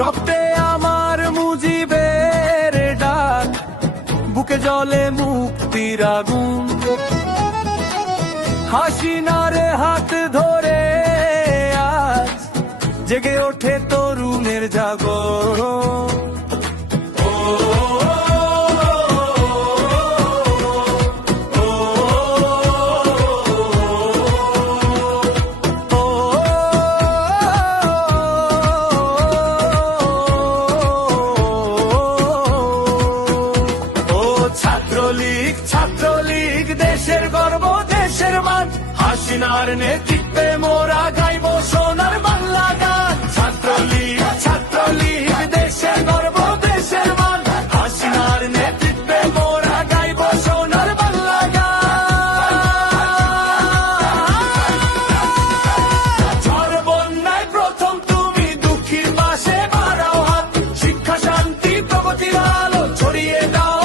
রক্তে আমার মুজিবের ডাক, বুকে জলে মুক্তির আগুন। হাসিনারে হাত ধরে আজ জেগে ওঠে তরুণের জাগরণ। ছাত্রলীগ, ছাত্রলীগ দেশের গর্ব, দেশের মান। হাসিনার নেতৃত্বে মোরা গাইব সোনার বাংলা গান। ছাত্রলীগ, ছাত্রলীগ দেশের গর্ব, দেশের মান। হাসিনার নেতৃত্বে মোরা গাইব সোনার বাংলা গান। ঝড় বন্যায় প্রথম তুমি দুঃখীর পাশে বাড়াও হাত। শিক্ষা, শান্তি, প্রগতির আলো ছড়িয়ে দাও।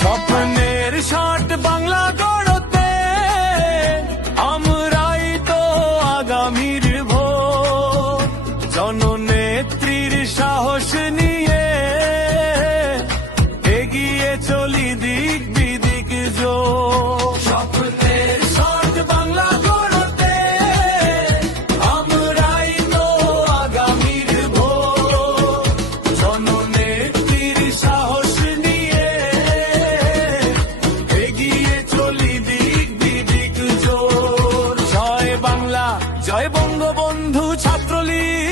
স্বপ্নের ষাট বাংলা গড়তে আমরাই তো আগামীর ভোর। জননেত্রীর সাহস নিয়ে এগিয়ে চলি দিক বিদিক জোর। স্বপ্নের ষাট বাংলা গড়তে আমরাই তো আগামীর ভোর। জননেত্রীর সাহস নিয়ে এগিয়ে চলি দিক বিদিক জোর। জয় বাংলা, জয় বঙ্গবন্ধু ছাত্রলীগ।